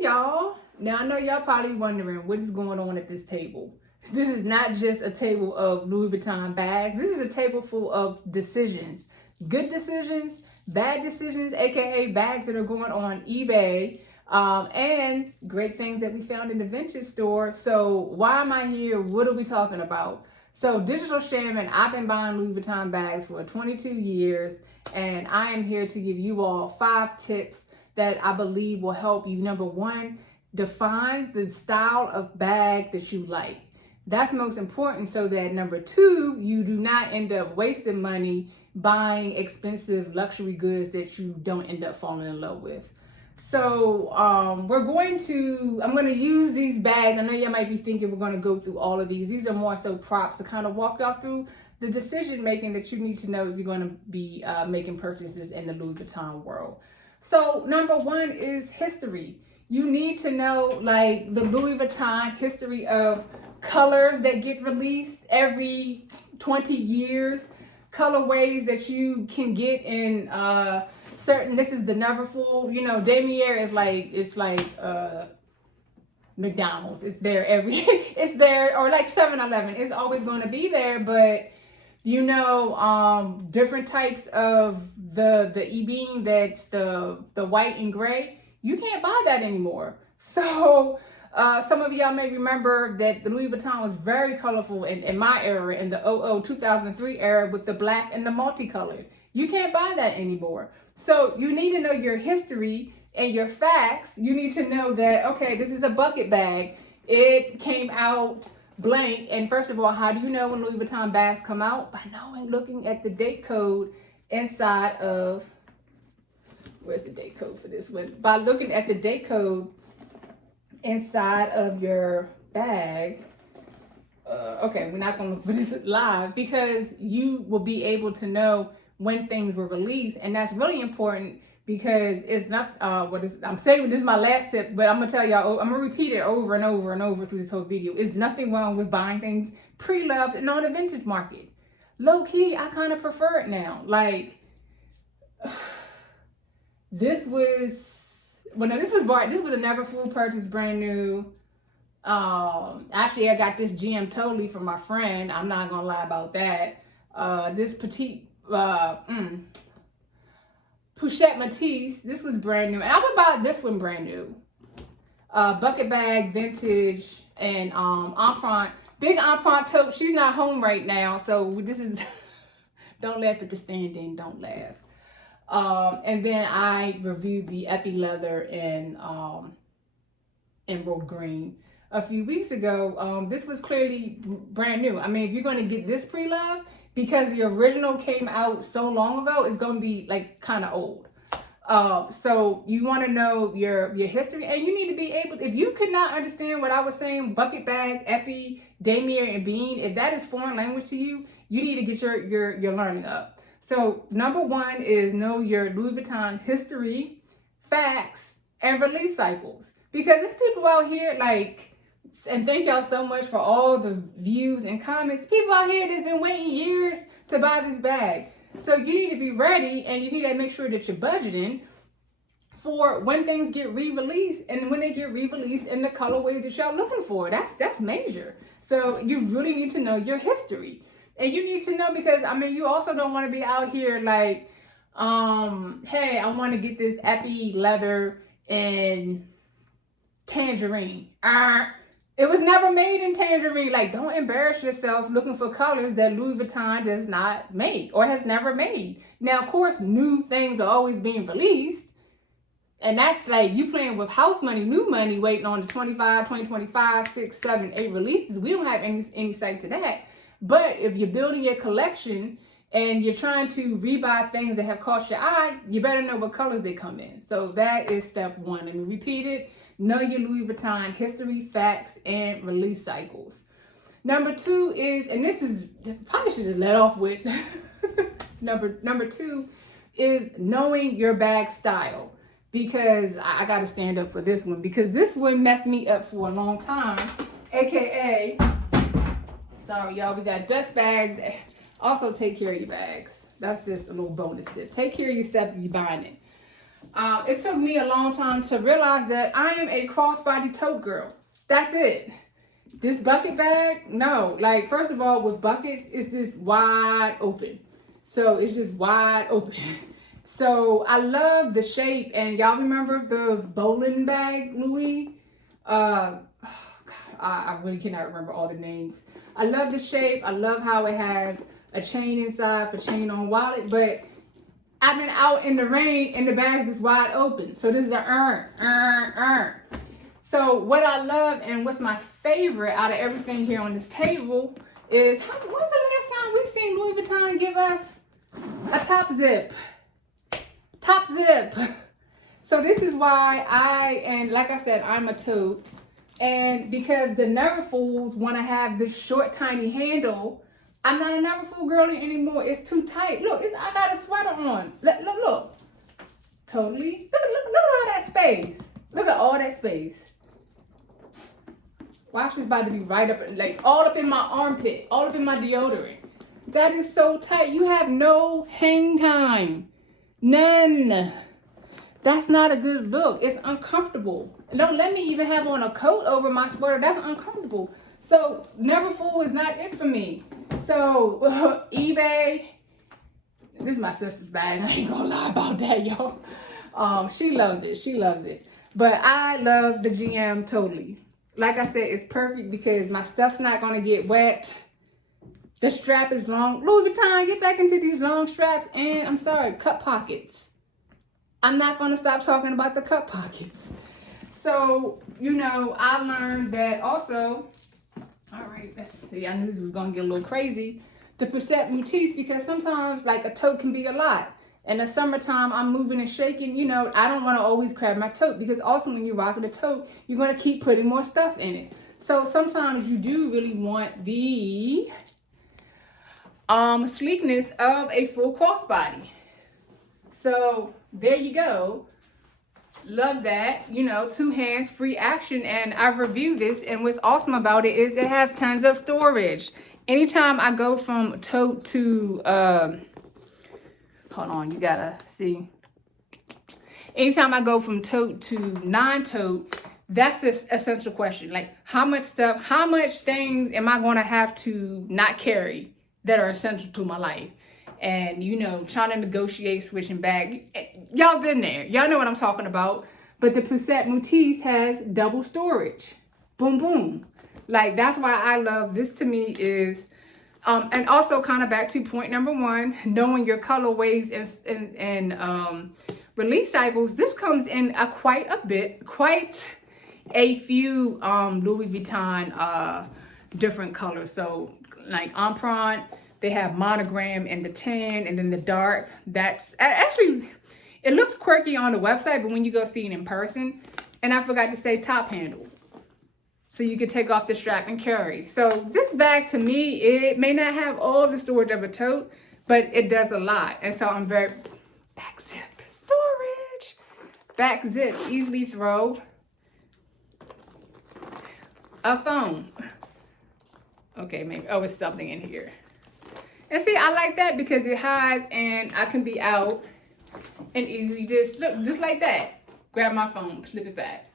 y'all. Now I know y'all probably wondering what is going on at this table. This is not just a table of Louis Vuitton bags. This is a table full of decisions. Good decisions, bad decisions, aka bags that are going on eBay, and great things that we found in the vintage store. So why am I here? What are we talking about? So Digital Shaman, I've been buying Louis Vuitton bags for 22 years, and I am here to give you all 5 tips that I believe will help you. Number 1, define the style of bag that you like. That's most important, so that number 2, you do not end up wasting money buying expensive luxury goods that you don't end up falling in love with. So I'm going to use these bags. I know y'all might be thinking we're going to go through all of these. These are more so props to kind of walk y'all through the decision making that you need to know if you're going to be making purchases in the Louis Vuitton world. So number 1 is history. You need to know like the Louis Vuitton history of colors that get released every 20 years, colorways that you can get in certain. This is the Neverfull. You know, Damier is like, it's like McDonald's. It's there it's there, or like 7-Eleven. It's always going to be there, but you know, different types of the e-beam, that's the white and gray, you can't buy that anymore. So some of y'all may remember that the Louis Vuitton was very colorful in my era, in the 2003 era, with the black and the multicolored. You can't buy that anymore. So you need to know your history and your facts. You need to know that, okay, this is a bucket bag. It came out blank. And first of all, how do you know when Louis Vuitton bags come out? By looking at the date code inside of, where's the date code for this one? By looking at the date code inside of your bag. Okay, we're not going to look for this live, because you will be able to know when things were released. And that's really important, because it's not I'm saying this is my last tip, but I'm gonna tell y'all, I'm gonna repeat it over and over and over through this whole video. It's nothing wrong with buying things pre-loved and on the vintage market. Low key, I kind of prefer it now. Like, this was a Neverfull purchase, brand new. Actually, I got this GM totally from my friend. I'm not gonna lie about that. This petite Pouchette Matisse, this was brand new, and I would buy this one brand new. Bucket bag, vintage, and Empreinte, big Empreinte tote. She's not home right now, so this is don't laugh at the stand-in, don't laugh. And then I reviewed the Epi leather in emerald green a few weeks ago. This was clearly brand new. I mean, if you're going to get this pre-love, because the original came out so long ago, it's going to be like kind of old. So you want to know your history, and you need to be able, if you could not understand what I was saying, bucket bag, Epi, Damier, and Bean, if that is foreign language to you, you need to get your learning up. So number 1 is know your Louis Vuitton history, facts, and release cycles. Because there's people out here like, and thank y'all so much for all the views and comments. People out here that's been waiting years to buy this bag. So you need to be ready, and you need to make sure that you're budgeting for when things get re-released, and when they get re-released in the colorways that y'all looking for. That's major. So you really need to know your history. And you need to know, because I mean, you also don't want to be out here like, hey, I want to get this Epi leather in tangerine. It was never made in tangerine. Like, don't embarrass yourself looking for colors that Louis Vuitton does not make or has never made. Now, of course, new things are always being released. And that's like you playing with house money, new money, waiting on the 2025, 6, 7, 8 releases. We don't have any sight to that. But if you're building your collection and you're trying to rebuy things that have caught your eye, you better know what colors they come in. So that is step 1. Let me repeat it. Know your Louis Vuitton history, facts, and release cycles. Number 2 is, and this is, probably should have let off with, number 2 is knowing your bag style. Because I got to stand up for this one, because this one messed me up for a long time. AKA, sorry y'all, we got dust bags. Also take care of your bags. That's just a little bonus tip. Take care of your stuff if you're buying it. It took me a long time to realize that I am a crossbody tote girl. That's it. This bucket bag, no. Like, first of all, with buckets, it's just wide open. So it's just wide open. So I love the shape. And y'all remember the bowling bag, Louis? Oh God, I really cannot remember all the names. I love the shape. I love how it has a chain inside for chain on wallet. But I've been out in the rain and the bag's just wide open. So this is a So what I love and what's my favorite out of everything here on this table is, when's the last time we seen Louis Vuitton give us a top zip? Top zip. So this is why and like I said, I'm a tote. And because the Neverfulls want to have this short, tiny handle, I'm not a Neverfull girly anymore. It's too tight. Look, I got a sweater on. Look. Totally. Look at all that space. Look at all that space. Watch this about to be right up, like all up in my armpit, all up in my deodorant. That is so tight. You have no hang time. None. That's not a good look. It's uncomfortable. Don't let me even have on a coat over my sweater. That's uncomfortable. So Neverfull is not it for me. So eBay, this is my sister's bag. I ain't gonna lie about that, y'all. She loves it. She loves it. But I love the GM totally. Like I said, it's perfect because my stuff's not gonna get wet. The strap is long. Louis Vuitton, get back into these long straps. And I'm sorry, cup pockets. I'm not gonna stop talking about the cup pockets. So, I learned that also. All right, let's see. I knew this was gonna get a little crazy. The percent motifs, because sometimes like a tote can be a lot. In the summertime, I'm moving and shaking. I don't want to always grab my tote because also when you're rocking a tote, you're gonna keep putting more stuff in it. So sometimes you do really want the sleekness of a full crossbody. So there you go. Love that. 2 hands, free action. And I've reviewed this, and what's awesome about it is it has tons of storage. Anytime I go from tote to hold on, you gotta see. Anytime I go from tote to non-tote, that's this essential question. Like, how much things am I gonna have to not carry that are essential to my life? And, trying to negotiate switching back. Y'all been there. Y'all know what I'm talking about. But the Percent Motifs has double storage. Boom, boom. Like, that's why I love this. To me is, and also kind of back to point number 1, knowing your colorways and release cycles. This comes in quite a few Louis Vuitton different colors. So, like Empreinte. They have monogram and the tan and then the dark. That's actually, it looks quirky on the website, but when you go see it in person, and I forgot to say top handle. So you can take off the strap and carry. So this bag to me, it may not have all the storage of a tote, but it does a lot. And so I'm very, back zip, storage. Back zip, easily throw a phone. Okay, maybe, it's something in here. And see, I like that because it hides and I can be out and easily just like that. Grab my phone, slip it back.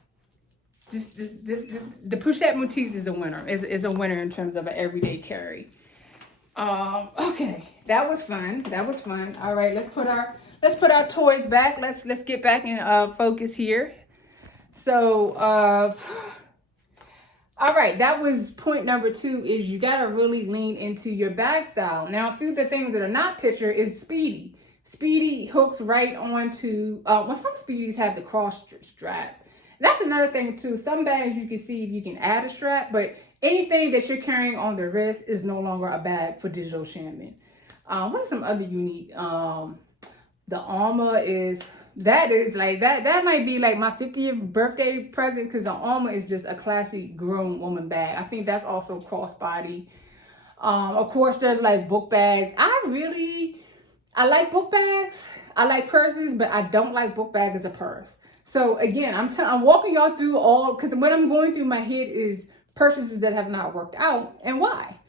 The Percent Motifs is a winner. Is a winner in terms of an everyday carry. Okay, that was fun. All right, let's put our toys back. Let's get back in focus here. So all right, that was point number 2, is you got to really lean into your bag style. Now, a few of the things that are not pictured is Speedy. Speedy hooks right onto, some Speedies have the cross strap. That's another thing too. Some bags you can see if you can add a strap, but anything that you're carrying on the wrist is no longer a bag for digital shaman. What are some other unique? The Alma that might be like my 50th birthday present because the Alma is just a classic grown woman bag. I think that's also crossbody. Of course, there's like book bags. I like book bags. I like purses, but I don't like book bag as a purse. So again, I'm walking y'all through all, because what I'm going through my head is purchases that have not worked out and why.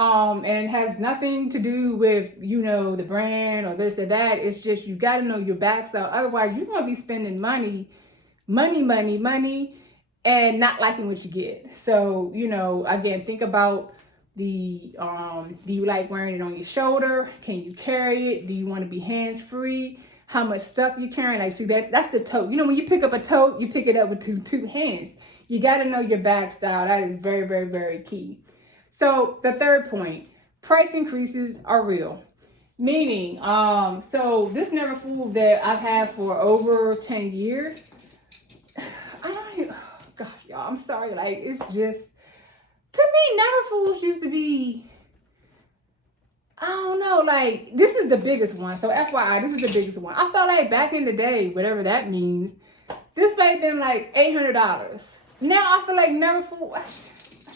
And it has nothing to do with, you know, the brand or this or that. It's just, you got to know your backside. Otherwise, you're going to be spending money, and not liking what you get. So, you know, again, think about do you like wearing it on your shoulder? Can you carry it? Do you want to be hands-free? How much stuff you carrying? Like, see, that's the tote. You know, when you pick up a tote, you pick it up with two hands. You got to know your bag style. That is very, very, very key. So the third point, price increases are real. Meaning, so this Neverfull that I've had for over 10 years, I don't even, oh gosh, y'all, I'm sorry. Like, it's just, to me, Neverfulls used to be, I don't know, like, this is the biggest one. So FYI, this is the biggest one. I felt like back in the day, whatever that means, this might have been like $800. Now I feel like Neverfull, I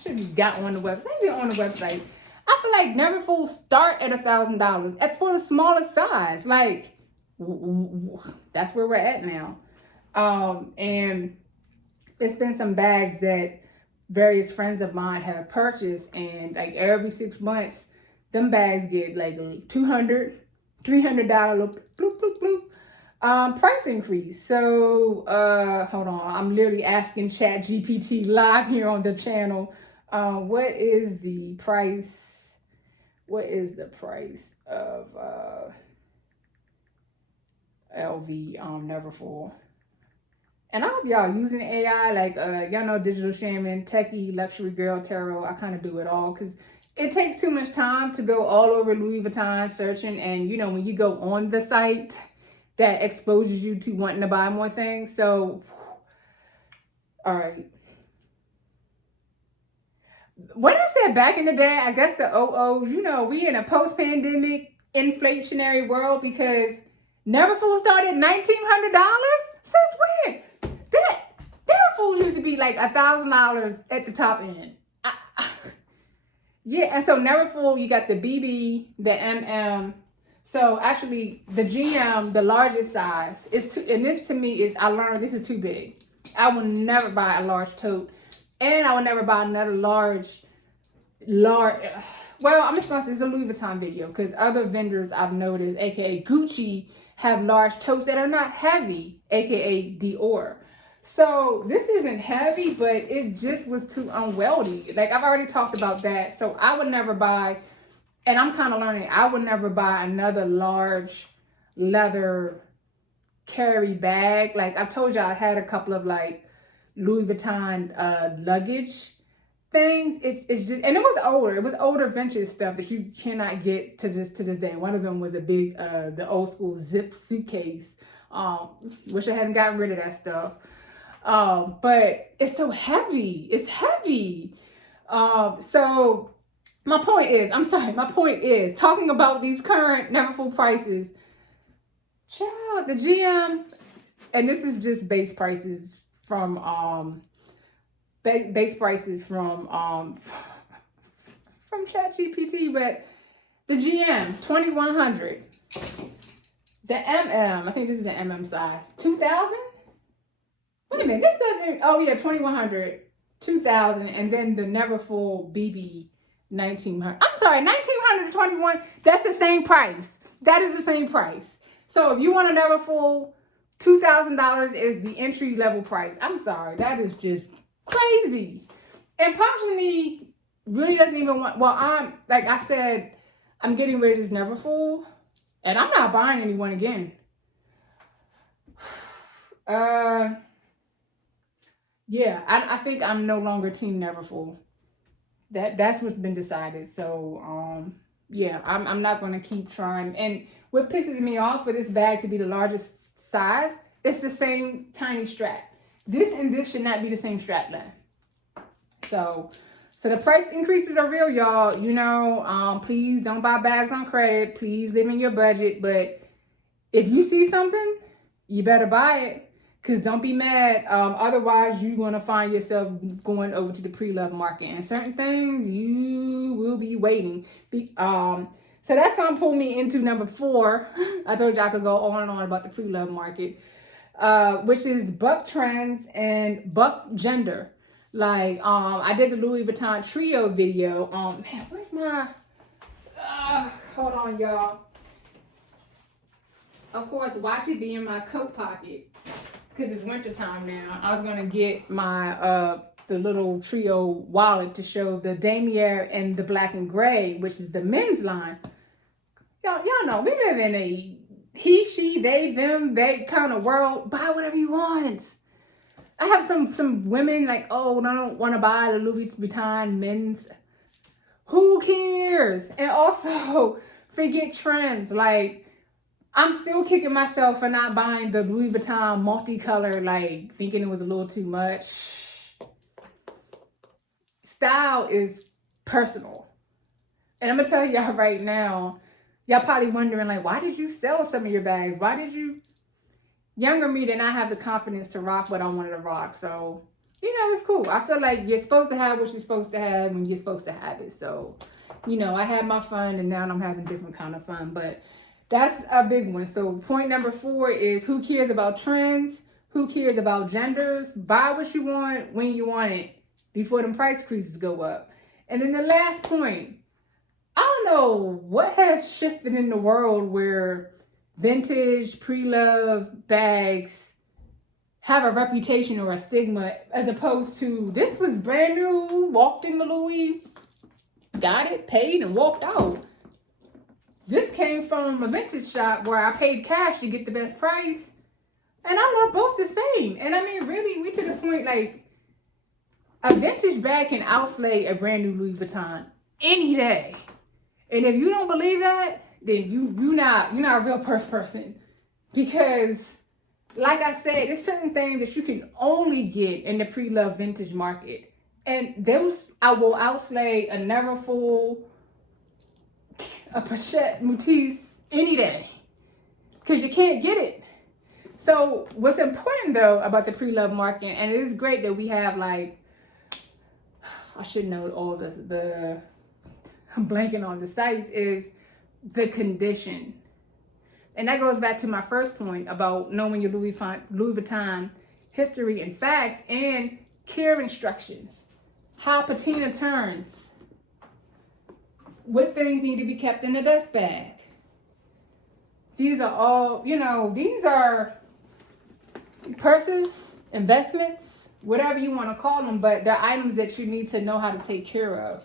should have got on the website. Maybe on the website. I feel like Neverfull start at $1,000 for the smallest size. Like, that's where we're at now. And it's been some bags that various friends of mine have purchased, and like every 6 months, them bags get like $200, $300 bloop, bloop, bloop, price increase. So, hold on. I'm literally asking ChatGPT live here on the channel. What is the price? What is the price of, LV, Neverfull? And I hope y'all using AI, like, y'all know Digital Shaman, Techie, Luxury Girl, Tarot. I kind of do it all because it takes too much time to go all over Louis Vuitton searching. And, you know, when you go on the site, that exposes you to wanting to buy more things. So, all right. When I said back in the day, I guess the OOs, you know, we in a post-pandemic inflationary world because Neverfull started $1,900? Since when? Neverfull used to be like $1,000 at the top end. Yeah, and so Neverfull, you got the BB, the MM. So actually, the GM, the largest size, is too, and this to me is, I learned this is too big. I will never buy a large tote, and I will never buy another large. Well, I'm just gonna say it's a Louis Vuitton video because other vendors I've noticed, aka Gucci, have large totes that are not heavy, aka Dior. So this isn't heavy, but it just was too unwieldy. Like, I've already talked about that. So I would never buy, and I'm kind of learning, I would never buy another large leather carry bag. Like, I told you, I had a couple of like Louis Vuitton luggage things. It's just, and it was older vintage stuff that you cannot get to this day. One of them was a big the old school zip suitcase. Wish I hadn't gotten rid of that stuff. But it's so heavy. It's heavy. So my point is talking about these current Neverfull prices. Child, the GM, and this is just base prices from ChatGPT, but the GM 2100, the MM, I think this is an MM size, 2000. Wait a minute, this doesn't. Oh yeah, 2100, 2000, and then the Neverfull BB 1900. I'm sorry, 1921. That's the same price. That is the same price. So if you want a Neverfull, $2,000 is the entry level price. I'm sorry, that is just crazy. And partially really doesn't even want. Well, I'm like I said, I'm getting rid of this Neverfull, and I'm not buying anyone again. Yeah, I think I'm no longer team Neverfull. That's what's been decided. So yeah, I'm not going to keep trying. And what pisses me off for this bag to be the largest size, it's the same tiny strap. This and this should not be the same strap line. So the price increases are real, y'all. You know, please don't buy bags on credit. Please live in your budget. But if you see something, you better buy it. Because don't be mad. Otherwise, you're going to find yourself going over to the pre-love market. And certain things, you will be waiting. So that's going to pull me into number 4. I told you I could go on and on about the pre-love market. Which is buck trends and buck gender. Like, I did the Louis Vuitton Trio video. Man, where's my, hold on, y'all. Of course, watch it be in my coat pocket, because it's winter time now. I was gonna get my, the little Trio wallet to show the damier and the black and gray, which is the men's line. Y'all know, we live in a he, she, they, them, they kind of world. Buy whatever you want. I have some women like, oh, I don't want to buy the Louis Vuitton men's. Who cares? And also, forget trends. Like, I'm still kicking myself for not buying the Louis Vuitton multicolor, like, thinking it was a little too much. Style is personal. And I'm going to tell y'all right now, y'all probably wondering, like, why did you sell some of your bags? Why did you? Younger me did not have the confidence to rock what I wanted to rock. So, you know, it's cool. I feel like you're supposed to have what you're supposed to have when you're supposed to have it. So, you know, I had my fun and now I'm having different kind of fun. But that's a big one. So point number 4 is, who cares about trends? Who cares about genders? Buy what you want when you want it before them price increases go up. And then the last point, I don't know what has shifted in the world where vintage, pre-love bags have a reputation or a stigma, as opposed to, this was brand new, walked in the Louis, got it, paid, and walked out. This came from a vintage shop where I paid cash to get the best price, and I love both the same. And I mean, really, we to the point, like, a vintage bag can outslay a brand new Louis Vuitton any day. And if you don't believe that, then you're not a real person. Because, like I said, there's certain things that you can only get in the pre-love vintage market. And those I will outslay a Neverfull, a Pochette Métis any day. Because you can't get it. So what's important, though, about the pre-love market, and it is great that we have, like, I should know all this, I'm blanking on the sites, is the condition. And that goes back to my first point about knowing your Louis Vuitton history and facts, and care instructions. How patina turns. What things need to be kept in the dust bag. These are all, you know, these are purses, investments, whatever you want to call them, but they're items that you need to know how to take care of.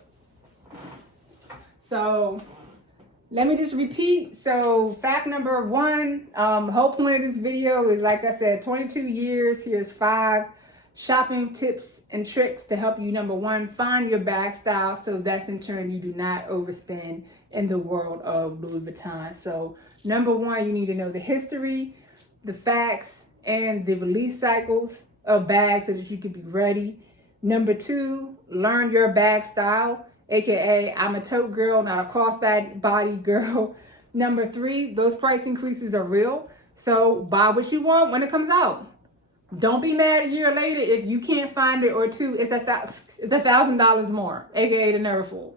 So let me just repeat. So fact number 1, whole point of this video is, like I said, 22 years. Here's 5 shopping tips and tricks to help you, number 1, find your bag style, so that's in turn you do not overspend in the world of Louis Vuitton. So number 1, you need to know the history, the facts, and the release cycles of bags so that you can be ready. Number 2, learn your bag style. AKA, I'm a tote girl, not a crossbody girl. Number 3, those price increases are real. So buy what you want when it comes out. Don't be mad a year later if you can't find it, or 2, it's $1,000 more. AKA the Neverfull,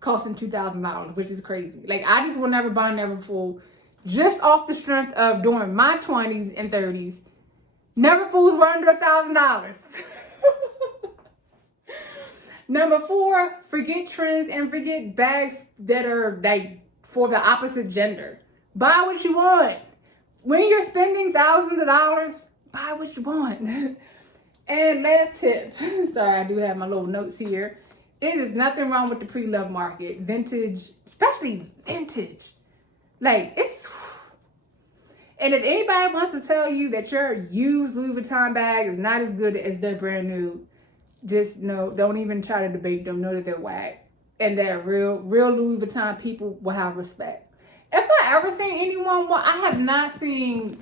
costing $2,000, which is crazy. Like, I just will never buy Neverfull just off the strength of during my 20s and 30s. Neverfulls were under $1,000. Number 4, forget trends and forget bags that are like for the opposite gender. Buy what you want. When you're spending thousands of dollars, buy what you want. And last tip, sorry, I do have my little notes here. It is nothing wrong with the pre-love market. Vintage, especially vintage. Like, it's... And if anybody wants to tell you that your used Louis Vuitton bag is not as good as their brand new, just know, don't even try to debate them. Know that they're whack. And that real Louis Vuitton people will have respect. If I ever seen anyone, I have not seen...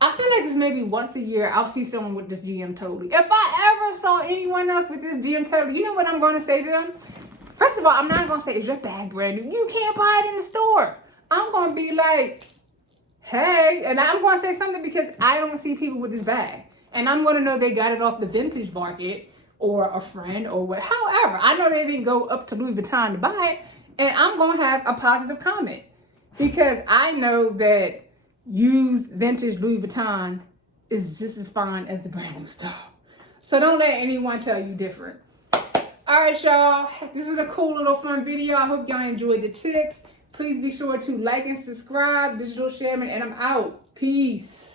I feel like this maybe once a year I'll see someone with this GM Tote. If I ever saw anyone else with this GM Tote, you know what I'm going to say to them? First of all, I'm not going to say, is your bag brand new? You can't buy it in the store. I'm going to be like, hey, and I'm going to say something because I don't see people with this bag. And I'm going to know they got it off the vintage market or a friend or what. However, I know they didn't go up to Louis Vuitton to buy it. And I'm going to have a positive comment because I know that used vintage Louis Vuitton is just as fine as the brand new stuff. So don't let anyone tell you different. All right, y'all. This was a cool little fun video. I hope y'all enjoyed the tips. Please be sure to like and subscribe. Digital Shaman, and I'm out. Peace.